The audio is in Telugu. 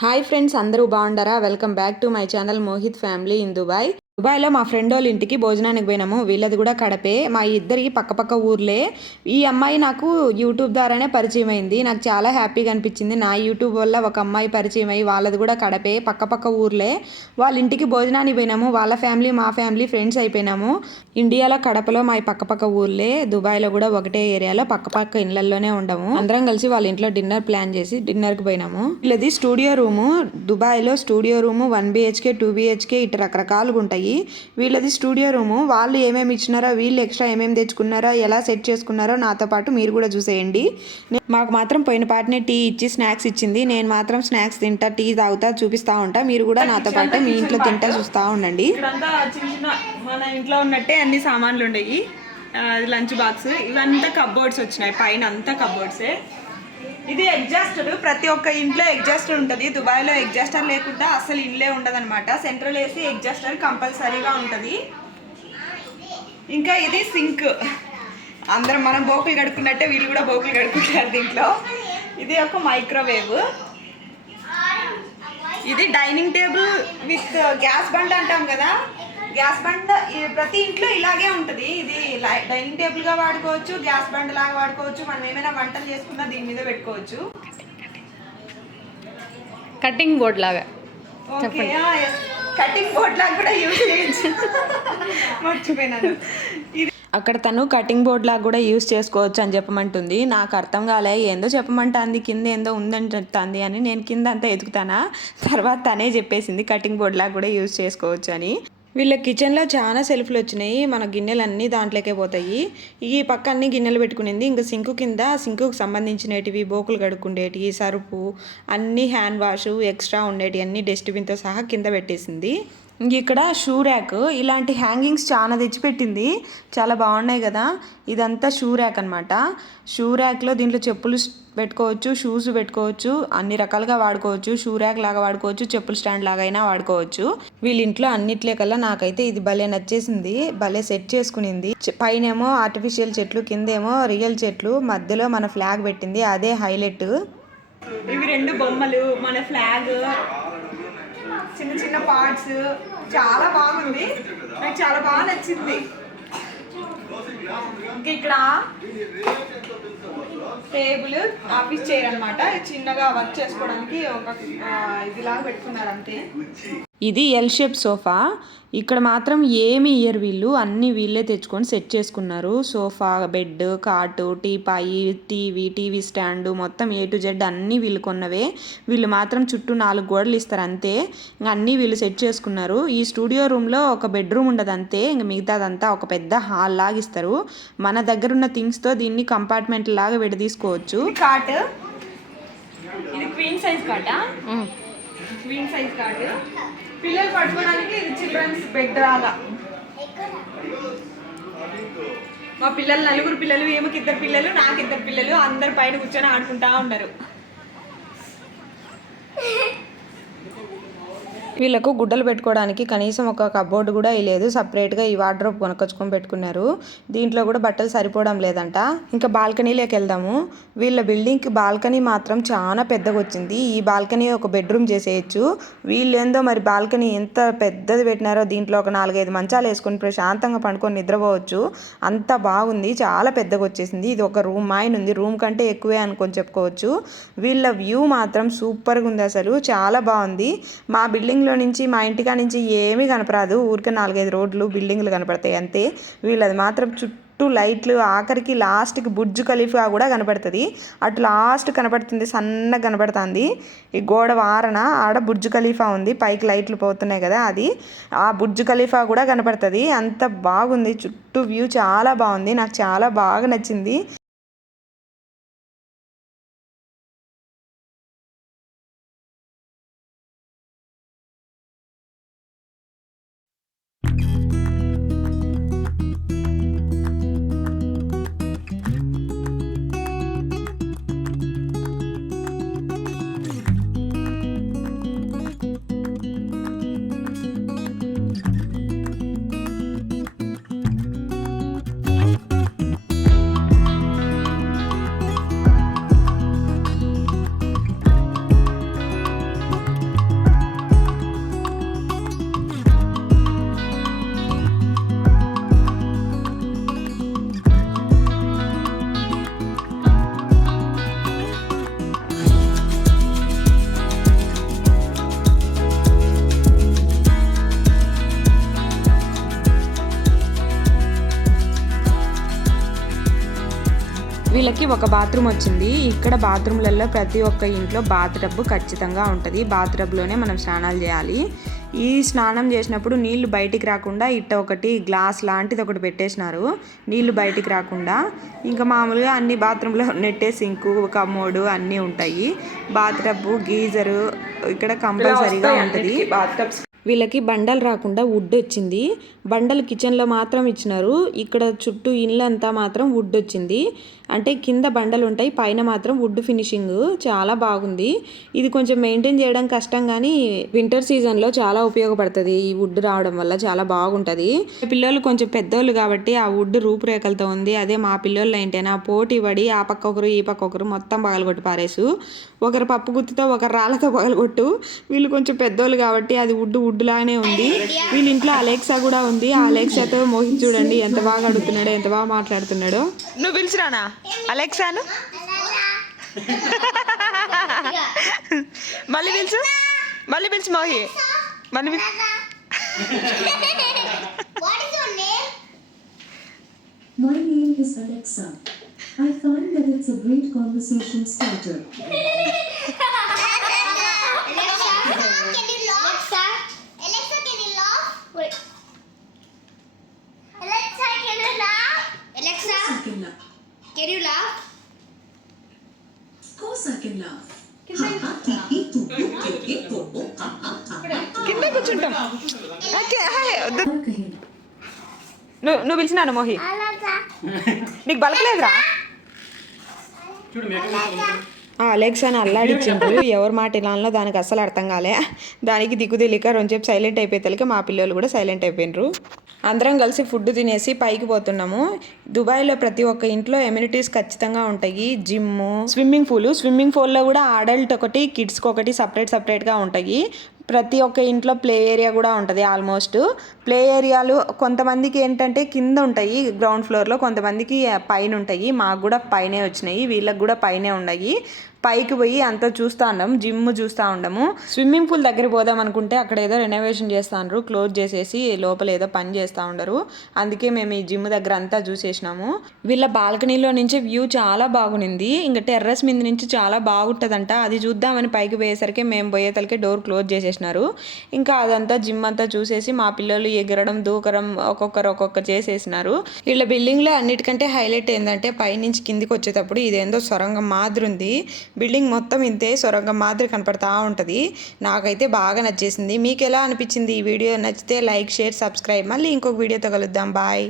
హాయ్ ఫ్రెండ్స్, అందరూ బాగుండారా? Welcome back to my channel Mohit family in Dubai. దుబాయ్లో మా ఫ్రెండ్ వాళ్ళ ఇంటికి భోజనానికి పోయినాము. వీళ్ళది కూడా కడపే. మా ఇద్దరికి పక్క ఊర్లే. ఈ అమ్మాయి నాకు యూట్యూబ్ ద్వారానే పరిచయం అయింది. నాకు చాలా హ్యాపీగా అనిపించింది. నా యూట్యూబ్ వల్ల ఒక అమ్మాయి పరిచయం అయ్యి, వాళ్ళది కూడా కడపే, పక్క ఊర్లే. వాళ్ళ ఇంటికి భోజనానికి పోయినాము. వాళ్ళ ఫ్యామిలీ మా ఫ్యామిలీ ఫ్రెండ్స్ అయిపోయినాము. ఇండియాలో కడపలో మా పక్క ఊర్లే. దుబాయ్లో కూడా ఒకటే ఏరియాలో పక్క ఇళ్లలోనే ఉండము. అందరం కలిసి వాళ్ళ ఇంట్లో డిన్నర్ ప్లాన్ చేసి డిన్నర్కి పోయినాము. వీళ్ళది స్టూడియో రూము. దుబాయ్లో స్టూడియో రూము 1 BHK 2 BHK ఇటు రకరకాలుగా ఉంటాయి. వీళ్ళది స్టూడియో రూము. వాళ్ళు ఏమేమి ఇచ్చినారో, వీళ్ళు ఎక్స్ట్రా ఏమేమి తెచ్చుకున్నారో, ఎలా సెట్ చేసుకున్నారో నాతో పాటు మీరు కూడా చూసేయండి. మాకు మాత్రం పోయిన పాటనే టీ ఇచ్చి స్నాక్స్ ఇచ్చింది. నేను మాత్రం స్నాక్స్ తింటా, టీ తాగుతా, చూపిస్తా ఉంటా. మీరు కూడా నాతో పాటు మీ ఇంట్లో తింటా చూస్తూ ఉండండి. మన ఇంట్లో ఉన్నట్టే అన్ని సామాన్లు ఉండయి. లంచ్ బాక్స్, ఇవంతా కబ్బోర్డ్స్ వచ్చినాయి. పైన అంతా కబ్బోర్డ్సే. ఇది ఎగ్జాస్టర్. ప్రతి ఒక్క ఇంట్లో ఎగ్జాస్టర్ ఉంటుంది. దుబాయ్లో ఎగ్జాస్టర్ లేకుండా అసలు ఇల్లే ఉండదు అనమాట. సెంట్రల్ ఏసీ ఎగ్జాస్టర్ కంపల్సరీగా ఉంటుంది. ఇంకా ఇది సింక్. అందరం మనం బోకులు కడుక్కున్నట్టే వీళ్ళు కూడా బోకులు కడుక్కుంటారు దీంట్లో. ఇది ఒక మైక్రోవేవ్. ఇది డైనింగ్ టేబుల్ విత్ గ్యాస్ బండ అంటాం కదా, గ్యాస్ బండ ప్రతి ఇంట్లో ఇలాగే ఉంటుంది. ఇది డైనింగ్ టేబుల్గా వాడుకోవచ్చు, గ్యాస్ బండ లాగా వాడుకోవచ్చు. మనం ఏమైనా వంటలు చేసుకున్నా దీని మీద పెట్టుకోవచ్చు. కటింగ్ బోర్డ్ లాగా. ఓకే, కటింగ్ బోర్డ్ లాగా కూడా యూజ్ చేయొచ్చు. మర్చిపోయినాను. అక్కడ తను కటింగ్ బోర్డ్ లాగా కూడా యూజ్ చేసుకోవచ్చు అని చెప్పమంటుంది. నాకు అర్థం కాలే, ఏందో చెప్పమంటుంది, కింద ఏందో ఉందని చెప్తుంది అని. నేను కింద అంతా ఎదుగుతానా, తర్వాత తనే చెప్పేసింది కటింగ్ బోర్డ్ లాగా కూడా యూజ్ చేసుకోవచ్చు అని. వీళ్ళ కిచెన్లో చాలా సెల్ఫ్లు వచ్చినాయి. మన గిన్నెలు అన్నీ దాంట్లోకే పోతాయి. ఈ పక్క అన్ని గిన్నెలు పెట్టుకునింది. ఇంకా సింకు కింద సింకుకు సంబంధించినవి, బోకులు కడుక్కుండేటివి, సరుపు, అన్నీ హ్యాండ్ వాష్, ఎక్స్ట్రా ఉండేటివి అన్నీ డస్ట్బిన్తో సహా కింద పెట్టేసింది. ఇక్కడ షూ ర్యాక్, ఇలాంటి హ్యాంగింగ్స్ చాలా తెచ్చిపెట్టింది. చాలా బాగున్నాయి కదా. ఇదంతా షూ ర్యాక్ అనమాట. షూ ర్యాక్లో దీంట్లో చెప్పులు పెట్టుకోవచ్చు, షూస్ పెట్టుకోవచ్చు, అన్ని రకాలుగా వాడుకోవచ్చు. షూ ర్యాక్ లాగా వాడుకోవచ్చు, చెప్పులు స్టాండ్ లాగా అయినా వాడుకోవచ్చు. వీళ్ళ ఇంట్లో అన్నిట్లే కల్లా నాకైతే ఇది భలే నచ్చేసింది. భలే సెట్ చేసుకునింది. పైనేమో ఆర్టిఫిషియల్ చెట్లు, కిందేమో రియల్ చెట్లు, మధ్యలో మన ఫ్లాగ్ పెట్టింది. అదే హైలైట్. ఇవి రెండు బొమ్మలు, మన ఫ్లాగ్, చిన్న చిన్న పార్ట్స్. చాలా బాగుంది, నాకు చాలా బాగా నచ్చింది. ఇంకా ఇక్కడ టేబుల్, ఆఫీస్ చైర్ అనమాట. చిన్నగా వర్క్ చేసుకోవడానికి ఒక ఇదిలాగా పెట్టుకున్నారు అంతే. ఇది ఎల్ షేప్ సోఫా. ఇక్కడ మాత్రం ఏమి ఇయ్యరు వీళ్ళు, అన్నీ వీళ్ళే తెచ్చుకొని సెట్ చేసుకున్నారు. సోఫా, బెడ్, కాటు, టీపాయి, టీవీ స్టాండు, మొత్తం A to Z అన్నీ వీళ్ళు కొన్నవే. వీళ్ళు మాత్రం చుట్టూ 4 గోడలు ఇస్తారు అంతే. ఇంకా అన్నీ వీళ్ళు సెట్ చేసుకున్నారు. ఈ స్టూడియో రూమ్లో ఒక బెడ్రూమ్ ఉండదు అంతే. ఇంకా మిగతాదంతా ఒక పెద్ద హాల్ లాగా ఇస్తారు. మన దగ్గర ఉన్న థింగ్స్తో దీన్ని కంపార్ట్మెంట్ లాగా విడదీసుకోవచ్చు. కాట్, ఇది క్వీన్ సైజ్ కాటా? Queen size cot. పిల్లలు పడుకోవడానికి ఇది చిల్డ్రన్స్ బెడ్ లాగా. మా పిల్లలు 4 పిల్లలు, ఏమకి 2 పిల్లలు, నాకు 2 పిల్లలు, అందరు పైన కూర్చొని ఆడుకుంటా ఉన్నారు. వీళ్ళకు గుడ్డలు పెట్టుకోవడానికి కనీసం ఒక కబోర్డు కూడా లేదు. సపరేట్గా ఈ వార్డ్రోబ్ కొనుక్కొచ్చుకొని పెట్టుకున్నారు. దీంట్లో కూడా బట్టలు సరిపోవడం లేదంట. ఇంకా బాల్కనీలోకి వెళ్దాము. వీళ్ళ బిల్డింగ్కి బాల్కనీ మాత్రం చాలా పెద్దగా వచ్చింది. ఈ బాల్కనీ ఒక బెడ్రూమ్ చేసేయచ్చు. వీళ్ళేందో మరి బాల్కనీ ఎంత పెద్దది పెట్టినారో. దీంట్లో ఒక 4-5 మంచాలు వేసుకొని ప్రశాంతంగా పండుకొని నిద్రపోవచ్చు. అంత బాగుంది, చాలా పెద్దగా వచ్చేసింది. ఇది ఒక రూమ్ మాయన ఉంది. రూమ్ కంటే ఎక్కువే అనుకొని చెప్పుకోవచ్చు. వీళ్ళ వ్యూ మాత్రం సూపర్గా ఉంది, అసలు చాలా బాగుంది. మా బిల్డింగ్ నుంచి, మా ఇంటికా నుంచి ఏమీ కనపరాదు. ఊరికే 4-5 రోడ్లు, బిల్డింగ్లు కనపడతాయి అంతే. వీళ్ళది మాత్రం చుట్టూ లైట్లు, ఆఖరికి లాస్ట్కి బుర్జ్ ఖలీఫా కూడా కనపడుతుంది. అటు లాస్ట్ కనపడుతుంది, సన్నగా కనపడుతుంది. ఈ గోడ వారన ఆడ బుర్జ్ ఖలీఫా ఉంది, పైకి లైట్లు పోతున్నాయి కదా, అది ఆ బుర్జ్ ఖలీఫా కూడా కనపడుతుంది. అంత బాగుంది, చుట్టూ వ్యూ చాలా బాగుంది. నాకు చాలా బాగా నచ్చింది. వీళ్ళకి ఒక బాత్రూమ్ వచ్చింది. ఇక్కడ బాత్రూమ్లలో ప్రతి ఒక్క ఇంట్లో బాత్ టబ్ ఖచ్చితంగా ఉంటుంది. బాత్ టబ్లోనే మనం స్నానాలు చేయాలి. ఈ స్నానం చేసినప్పుడు నీళ్లు బయటికి రాకుండా ఇట్ట ఒకటి గ్లాస్ లాంటిది ఒకటి పెట్టేసినారు, నీళ్లు బయటికి రాకుండా. ఇంకా మామూలుగా అన్ని బాత్రూంలో నెట్టే సింకు, కమోడు అన్నీ ఉంటాయి. బాత్ టబ్, గీజరు ఇక్కడ కంపల్సరీగా ఉంటుంది. బాత్ టబ్స్ వీళ్ళకి బండలు రాకుండా వుడ్ వచ్చింది. బండలు కిచెన్లో మాత్రం ఇచ్చినారు. ఇక్కడ చుట్టూ ఇల్లంతా మాత్రం వుడ్ వచ్చింది. అంటే కింద బండలు ఉంటాయి, పైన మాత్రం వుడ్ ఫినిషింగ్ చాలా బాగుంది. ఇది కొంచెం మెయింటైన్ చేయడం కష్టం, కానీ వింటర్ సీజన్లో చాలా ఉపయోగపడుతుంది. ఈ వుడ్ రావడం వల్ల చాలా బాగుంటుంది. పిల్లలు కొంచెం పెద్దోళ్ళు కాబట్టి ఆ వుడ్ రూపురేఖలతో ఉంది. అదే మా పిల్లలు ఏంటైనా పోటీ పడి ఆ పక్క ఒకరు ఈ పక్క ఒకరు మొత్తం పగలగొట్టి పారేసు. ఒకరు పప్పు గుత్తితో ఒకరు రాళ్ళతో పగలగొట్టు. వీళ్ళు కొంచెం పెద్దోళ్ళు కాబట్టి అది వుడ్ లాగానే ఉంది. వీళ్ళ ఇంట్లో అలెక్సా కూడా ఉంది. ఆ అలెక్సాతో మోహిత్ చూడండి ఎంత బాగా అడుగుతున్నాడో, ఎంత బాగా మాట్లాడుతున్నాడో. నువ్వు పిలిచిరానా అలెక్సాను? మళ్ళీ పిలిచు మోహి, మళ్ళీ My name is Alexa. I find that it's a great conversation starter. Can you laugh? Of course I can laugh. కింద కూర్చుంటాం. నువ్వు పిలిచినాను మోహి, నీకు బలకలేదురా? అలెక్సాని అల్లాడిచ్చిండ్రు. ఎవరి మాట ఇలానో దానికి అస్సలు అర్థం కాలే. దానికి దిక్కు తెలియక రెండుసేపు సైలెంట్ అయిపోయేతలకి మా పిల్లలు కూడా సైలెంట్ అయిపోయినరు. అందరం కలిసి ఫుడ్ తినేసి పైకి పోతున్నాము. దుబాయ్లో ప్రతి ఒక్క ఇంట్లో ఎమ్యూనిటీస్ ఖచ్చితంగా ఉంటాయి. జిమ్ము, స్విమ్మింగ్ పూల్లో కూడా అడల్ట్ ఒకటి, కిడ్స్కి ఒకటి సపరేట్గా ఉంటాయి. ప్రతి ఒక్క ఇంట్లో ప్లే ఏరియా కూడా ఉంటుంది. ఆల్మోస్ట్ ప్లే ఏరియాలు కొంతమందికి ఏంటంటే కింద ఉంటాయి గ్రౌండ్ ఫ్లోర్లో, కొంతమందికి పైన ఉంటాయి. మాకు కూడా పైనే వచ్చినాయి, వీళ్ళకి కూడా పైనే ఉన్నాయి. పైకి పోయి అంతా చూస్తూ ఉన్నాం, జిమ్ చూస్తూ ఉండము. స్విమ్మింగ్ పూల్ దగ్గర పోదాం అనుకుంటే అక్కడ ఏదో రెనోవేషన్ చేస్తాండ్రు, క్లోజ్ చేసేసి లోపల ఏదో పని చేస్తూ ఉండరు. అందుకే మేము ఈ జిమ్ దగ్గర అంతా చూసేసినాము. వీళ్ళ బాల్కనీలో నుంచి వ్యూ చాలా బాగుంది. ఇంకా టెర్రస్ మీద నుంచి చాలా బాగుంటుందంట. అది చూద్దామని పైకి పోయేసరికి మేము పోయేతలకే డోర్ క్లోజ్ చేసేసినారు. ఇంకా అదంతా జిమ్ అంతా చూసేసి మా పిల్లలు ఎగరడం, దూకడం ఒక్కొక్కరు చేసేసినారు. వీళ్ళ బిల్డింగ్లో అన్నిటికంటే హైలైట్ ఏంటంటే పైనుంచి కిందికి వచ్చేటప్పుడు ఇదేందో సొరంగం మాదిరి ఉంది. బిల్డింగ్ మొత్తం ఇంతే సొరంగం మాదిరి కనపడతా ఉంటుంది. నాకైతే బాగా నచ్చేసింది. మీకు ఎలా అనిపించింది ఈ వీడియో? నచ్చితే లైక్, షేర్, సబ్స్క్రైబ్. మళ్ళీ ఇంకొక వీడియోతో కలుద్దాం. బాయ్.